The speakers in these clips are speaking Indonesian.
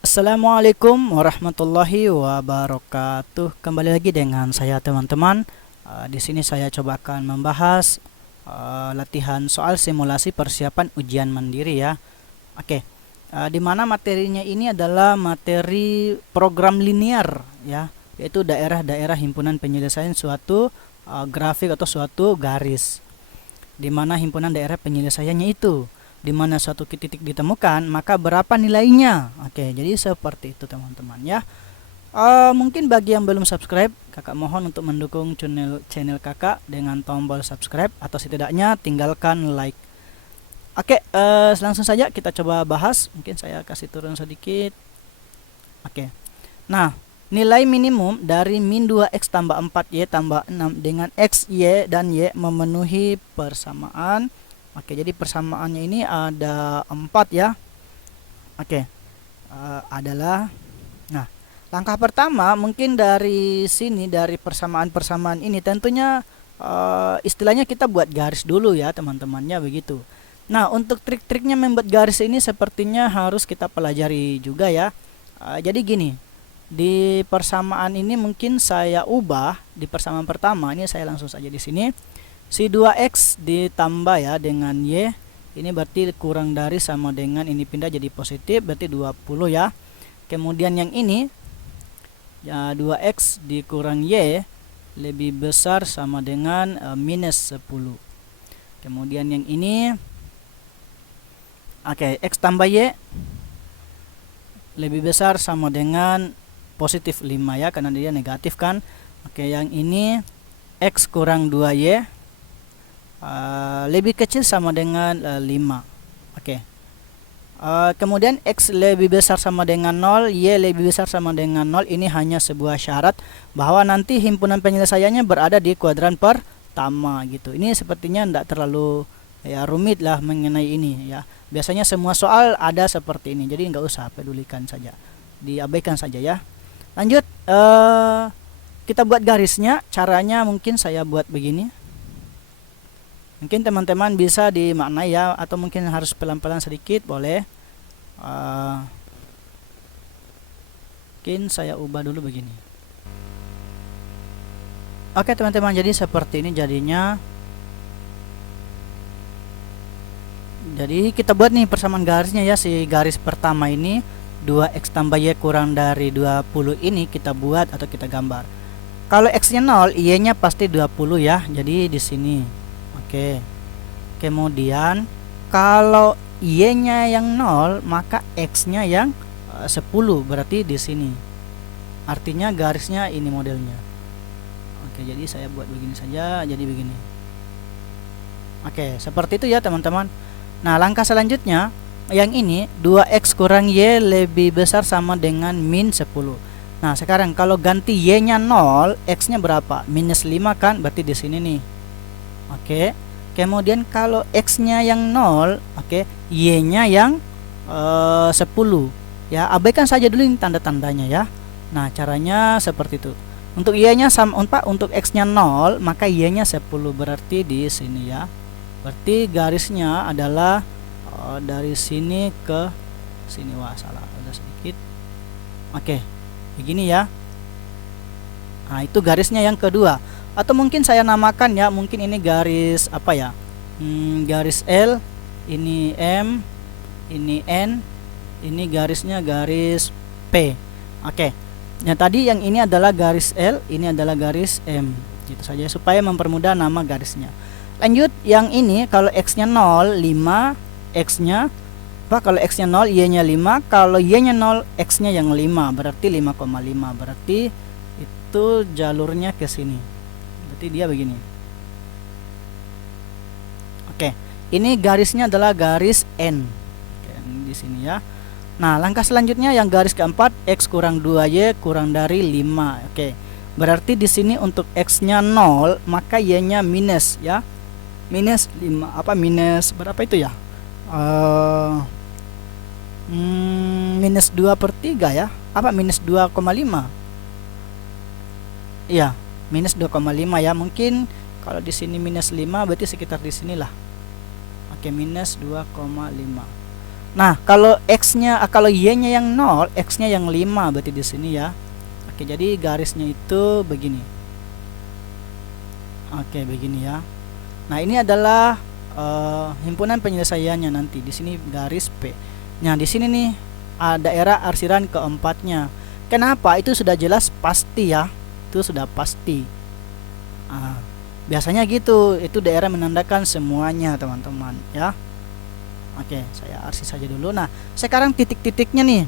Assalamualaikum warahmatullahi wabarakatuh. Kembali lagi dengan saya teman-teman. Di sini saya coba akan membahas latihan soal simulasi persiapan ujian mandiri ya. Oke. Di mana materinya ini adalah materi program linear ya, yaitu daerah-daerah himpunan penyelesaian suatu grafik atau suatu garis. Di mana himpunan daerah penyelesaiannya itu di mana suatu titik ditemukan, maka berapa nilainya. Oke, jadi seperti itu teman-teman ya. Mungkin bagi yang belum subscribe, kakak mohon untuk mendukung channel kakak dengan tombol subscribe atau setidaknya tinggalkan like. Oke, langsung saja kita coba bahas. Mungkin saya kasih turun sedikit. Oke. Nah, nilai minimum dari min 2x tambah 4y tambah 6 dengan x, y, dan y memenuhi persamaan. Oke, jadi persamaannya ini ada 4 ya. Oke, adalah, nah, langkah pertama mungkin dari sini, dari persamaan-persamaan ini tentunya istilahnya kita buat garis dulu ya teman-temannya begitu. Nah, untuk trik-triknya membuat garis ini sepertinya harus kita pelajari juga ya. Jadi gini, di persamaan ini mungkin saya ubah di persamaan pertama ini, saya langsung saja di sini. Si 2x ditambah ya dengan y, ini berarti kurang dari sama dengan ini pindah jadi positif, berarti 20 ya. Kemudian yang ini ya 2x dikurang y lebih besar sama dengan minus 10. Kemudian yang ini oke, x tambah y lebih besar sama dengan positif 5 ya, karena dia negatif kan. Oke, yang ini x kurang 2y lebih kecil sama dengan 5. Oke. Kemudian x lebih besar sama dengan 0, y lebih besar sama dengan 0. Ini hanya sebuah syarat bahwa nanti himpunan penyelesaiannya berada di kuadran pertama gitu. Ini sepertinya tidak terlalu ya rumit lah mengenai ini ya. Biasanya semua soal ada seperti ini, jadi nggak usah pedulikan saja, diabaikan saja ya. Lanjut, kita buat garisnya. Caranya mungkin saya buat begini. Mungkin teman-teman bisa dimaknai ya, atau mungkin harus pelan-pelan sedikit boleh. Mungkin saya ubah dulu begini. Oke teman-teman, jadi seperti ini jadinya. Jadi kita buat nih persamaan garisnya ya. Si garis pertama ini 2x tambah y kurang dari 20 ini kita buat atau kita gambar. Kalau x-nya 0, y-nya pasti 20 ya. Jadi di sini. Oke. Kemudian kalau y-nya yang 0, maka x-nya yang 10, berarti di sini. Artinya garisnya ini modelnya. Oke, jadi saya buat begini saja, jadi begini. Oke, seperti itu ya teman-teman. Nah, langkah selanjutnya yang ini 2x kurang y lebih besar sama dengan min 10. Nah, sekarang kalau ganti y-nya 0, x-nya berapa? Minus 5 kan, berarti di sini nih. Oke. Kemudian kalau x-nya yang 0, oke, y-nya yang 10 ya. Abaikan saja dulu ini tanda-tandanya ya. Nah, caranya seperti itu. Untuk y-nya sama, untuk x-nya 0, maka y-nya 10, berarti di sini ya. Berarti garisnya adalah dari sini ke sini. Wah, salah, ada sedikit. Oke, begini ya. Nah, itu garisnya yang kedua. Atau mungkin saya namakan ya, mungkin ini garis apa ya, garis L, ini M, ini N, ini garisnya garis P. Oke. Nah, tadi yang ini adalah garis L, ini adalah garis M, gitu saja supaya mempermudah nama garisnya. Lanjut, yang ini kalau x-nya 0, 5, x-nya kalau x-nya 0, y-nya 5, kalau y-nya 0, x-nya yang 5, berarti 5,5, berarti itu jalurnya ke sini. Berarti dia begini. Oke, ini garisnya adalah garis N. Oke, di sini ya. Nah, langkah selanjutnya yang garis keempat, x kurang 2y kurang dari 5. Oke. Berarti di sini untuk x-nya 0, maka y-nya minus ya. Minus 5, apa minus berapa itu ya? Minus 2/3 ya. Apa minus 2,5? Iya, minus 2,5 ya. Mungkin kalau di sini minus 5, berarti sekitar di sinilah. Oke, minus 2,5. Nah, kalau kalau y-nya yang 0, x-nya yang 5 berarti di sini ya. Oke, jadi garisnya itu begini. Oke, begini ya. Nah, ini adalah himpunan penyelesaiannya nanti. Di sini garis P. Nah, di sini nih daerah arsiran keempatnya. Kenapa? Itu sudah jelas pasti ya. Itu sudah pasti. Biasanya gitu. Itu daerah menandakan semuanya, teman-teman ya. Oke, saya arsi saja dulu. Nah, sekarang titik-titiknya nih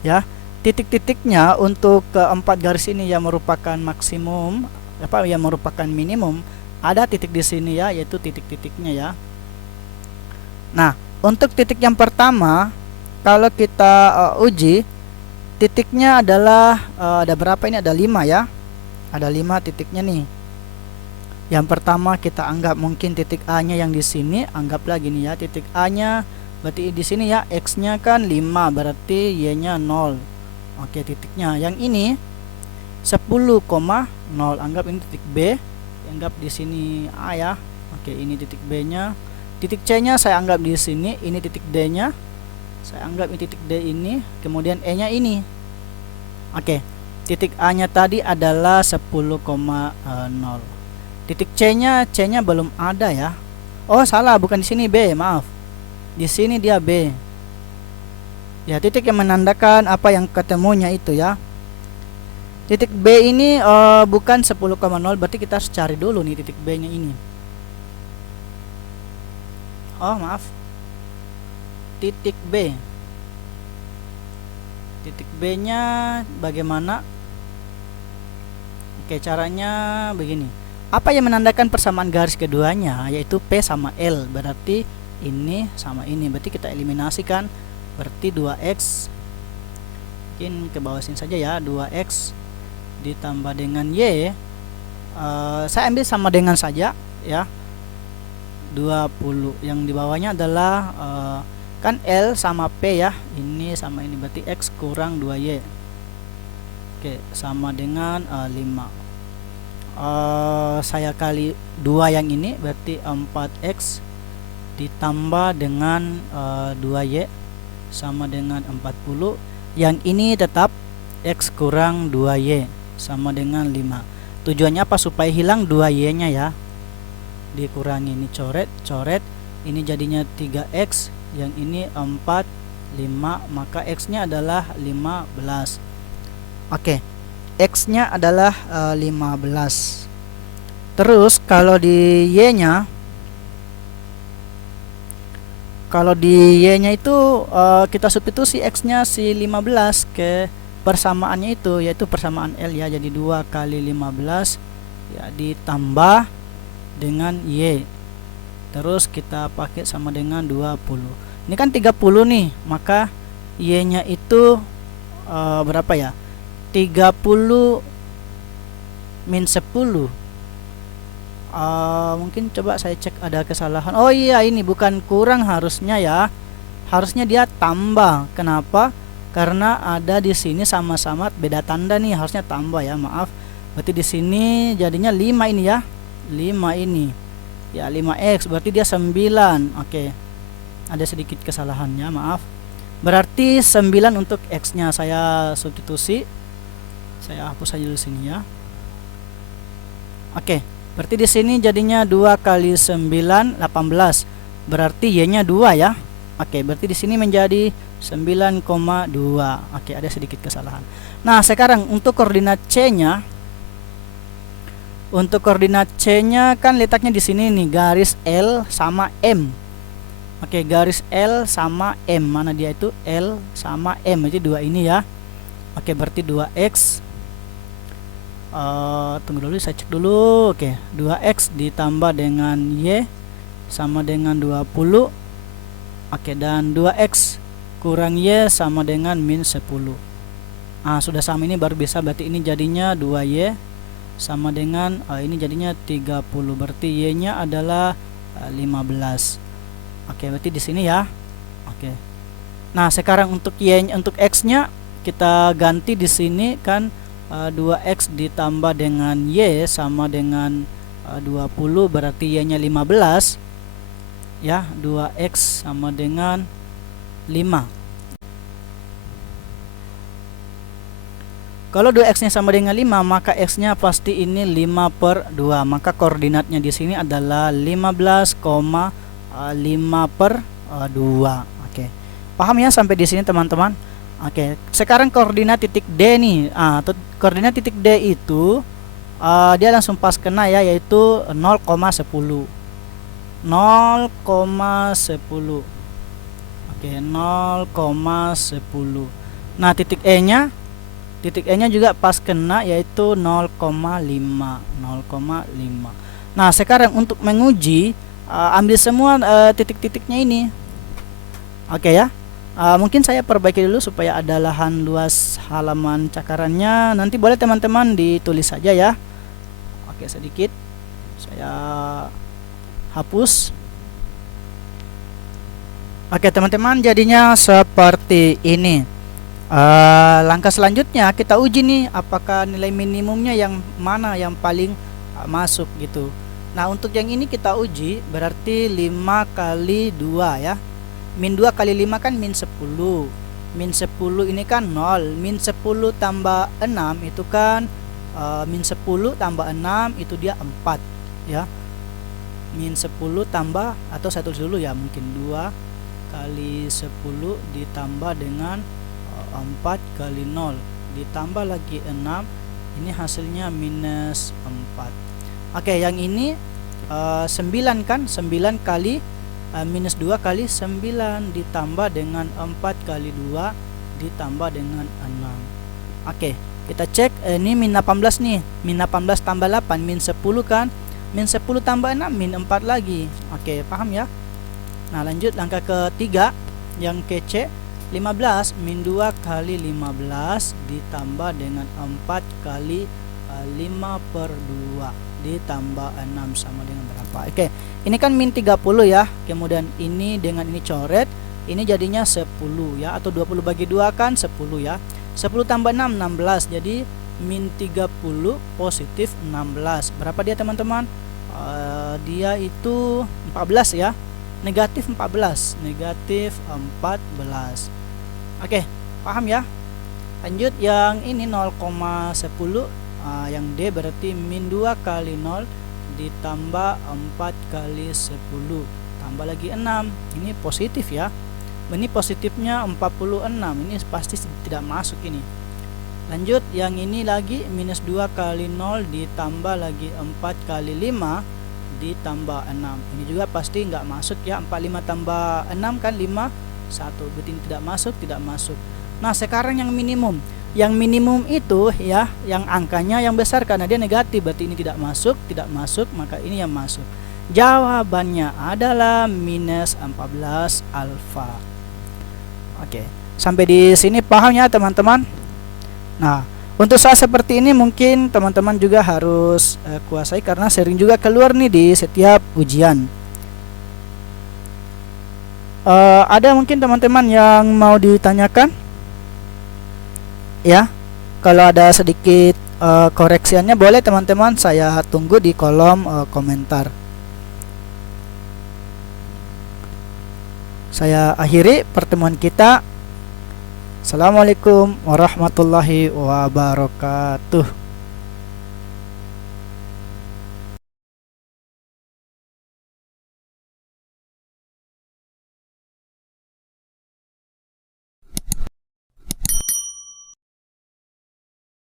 ya. Titik-titiknya untuk keempat garis ini yang merupakan maksimum, yang merupakan minimum, ada titik di sini ya, yaitu titik-titiknya ya. Nah, untuk titik yang pertama, kalau kita uji, titiknya adalah ada berapa ini? Ada 5 ya. Ada 5 titiknya nih. Yang pertama kita anggap mungkin titik A-nya yang di sini, anggaplah gini ya, titik A-nya berarti di sini ya, X-nya kan 5, berarti Y-nya 0. Oke, titiknya yang ini 10,0, anggap ini titik B, anggap di sini A ya. Oke, ini titik B-nya. Titik C-nya saya anggap di sini, ini titik D-nya. Saya anggap ini titik D ini, kemudian E-nya ini. Oke, titik A-nya tadi adalah 10,0. Titik C-nya belum ada ya. Oh, salah, bukan di sini B, maaf. Di sini dia B. Ya, titik yang menandakan apa yang ketemunya itu ya. Titik B ini bukan 10,0, berarti kita harus cari dulu nih titik B-nya ini. Oh, maaf. Titik B. Titik B-nya bagaimana? Oke, caranya begini. Apa yang menandakan persamaan garis keduanya, yaitu P sama L. Berarti ini sama ini, berarti kita eliminasikan. Berarti 2x, mungkin ke bawah sini saja ya, 2x ditambah dengan Y, saya ambil sama dengan saja ya, 20. Yang di bawahnya adalah kan L sama P ya, ini sama ini, berarti X kurang 2Y. Oke, sama dengan 5. Saya kali 2 yang ini, berarti 4x ditambah dengan 2y sama dengan 40. Yang ini tetap x kurang 2y sama dengan 5. Tujuannya apa? Supaya hilang 2y nya ya, dikurangi. Ini coret, ini jadinya 3x, yang ini 4, 5, maka x nya adalah 15. Oke, X nya adalah 15. Terus kalau di Y nya, itu kita substitusi X nya si 15 ke persamaannya itu, yaitu persamaan L ya. Jadi 2 kali 15 ya, ditambah dengan Y, terus kita pakai sama dengan 20. Ini kan 30 nih, maka Y nya itu berapa ya? 30 min 10. Mungkin coba saya cek ada kesalahan. Oh iya, ini bukan kurang harusnya ya. Harusnya dia tambah. Kenapa? Karena ada di sini sama-sama beda tanda nih, harusnya tambah ya, maaf. Berarti di sini jadinya 5 ini ya. 5 ini. Ya, 5x berarti dia 9. Oke. Ada sedikit kesalahannya, maaf. Berarti 9 untuk x-nya saya substitusi. Saya hapus saja di sini ya. Oke, berarti di sini jadinya 2 kali 9 18. Berarti y-nya 2 ya. Oke, berarti di sini menjadi 9,2. Oke, ada sedikit kesalahan. Nah, sekarang untuk koordinat C-nya. Untuk koordinat C-nya kan letaknya di sini nih, garis L sama M. Oke, garis L sama M. Mana dia itu? L sama M. Jadi 2 ini ya. Oke, berarti 2x. Tunggu dulu, saya cek dulu. Oke, 2x ditambah dengan y sama dengan 20. Oke, dan 2x kurang y sama dengan min 10. Sudah sama ini baru bisa, berarti ini jadinya 2y sama dengan ini jadinya 30. Berarti y nya adalah 15. Oke, berarti di sini ya. Oke. Nah, sekarang untuk untuk x nya kita ganti di sini kan, 2x ditambah dengan y sama dengan 20, berarti y nya 15 ya. 2x sama dengan 5. Kalau 2x-nya sama dengan 5, maka x-nya pasti ini 5/2. Maka koordinatnya di sini adalah 15,5/2. Oke. Paham ya sampai di sini teman-teman? Oke. Sekarang koordinat titik D nih. Koordinat titik D itu dia langsung pas kena ya, yaitu 0,10. 0,10. Oke, 0,10. Nah, titik E-nya juga pas kena, yaitu 0,5. Nah, sekarang untuk menguji, ambil semua titik-titiknya ini. Oke ya. Mungkin saya perbaiki dulu supaya ada lahan luas halaman cakarannya. Nanti boleh teman-teman ditulis saja ya. Oke, sedikit saya hapus. Oke teman-teman, jadinya seperti ini. Langkah selanjutnya kita uji nih, apakah nilai minimumnya yang mana yang paling masuk gitu. Nah, untuk yang ini kita uji berarti 5 kali 2 ya. Min 2 kali 5 kan min 10. Min 10 ini kan 0. Min 10 tambah 6 itu kan min 10 tambah 6 itu dia 4 ya. Min 10 tambah, atau saya tulis dulu ya, mungkin 2 kali 10 ditambah dengan 4 kali 0 ditambah lagi 6, ini hasilnya minus 4. Oke, yang ini 9 kan, 9 kali minus 2 kali 9 ditambah dengan 4 kali 2 ditambah dengan 6. Oke, kita cek, ini min 18 nih, min 18 tambah 8 min 10 kan, min 10 tambah 6 min 4 lagi. Oke, paham ya? Nah, lanjut langkah ketiga yang kece. 15 min 2 kali 15 ditambah dengan 4 kali 5/2 ditambah 6 sama dengan berapa? Oke, ini kan min 30 ya. Kemudian ini dengan ini coret, ini jadinya 10 ya, atau 20 bagi 2 kan 10 ya. 10 tambah 6 16. Jadi min 30 positif 16. Berapa dia teman-teman? Dia itu 14 ya. Negatif 14. Negatif 14. Oke, paham ya? Lanjut yang ini 0,10. Yang D berarti min 2 kali 0 ditambah 4 kali 10 tambah lagi 6. Ini positif ya. Ini positifnya 46. Ini pasti tidak masuk ini. Lanjut yang ini lagi minus 2 kali 0 ditambah lagi 4 kali 5 ditambah 6. Ini juga pasti nggak masuk ya. 45 tambah 6 kan 51. Berarti ini tidak masuk. Nah, sekarang yang minimum. Yang minimum itu ya, yang angkanya yang besar karena dia negatif, berarti ini tidak masuk, maka ini yang masuk. Jawabannya adalah minus 14 alfa. Oke, sampai di sini paham ya teman-teman? Nah, untuk saat seperti ini mungkin teman-teman juga harus kuasai karena sering juga keluar nih di setiap ujian. Ada mungkin teman-teman yang mau ditanyakan? Ya, kalau ada sedikit koreksiannya boleh teman-teman, saya tunggu di kolom komentar. Saya akhiri pertemuan kita. Assalamualaikum warahmatullahi wabarakatuh.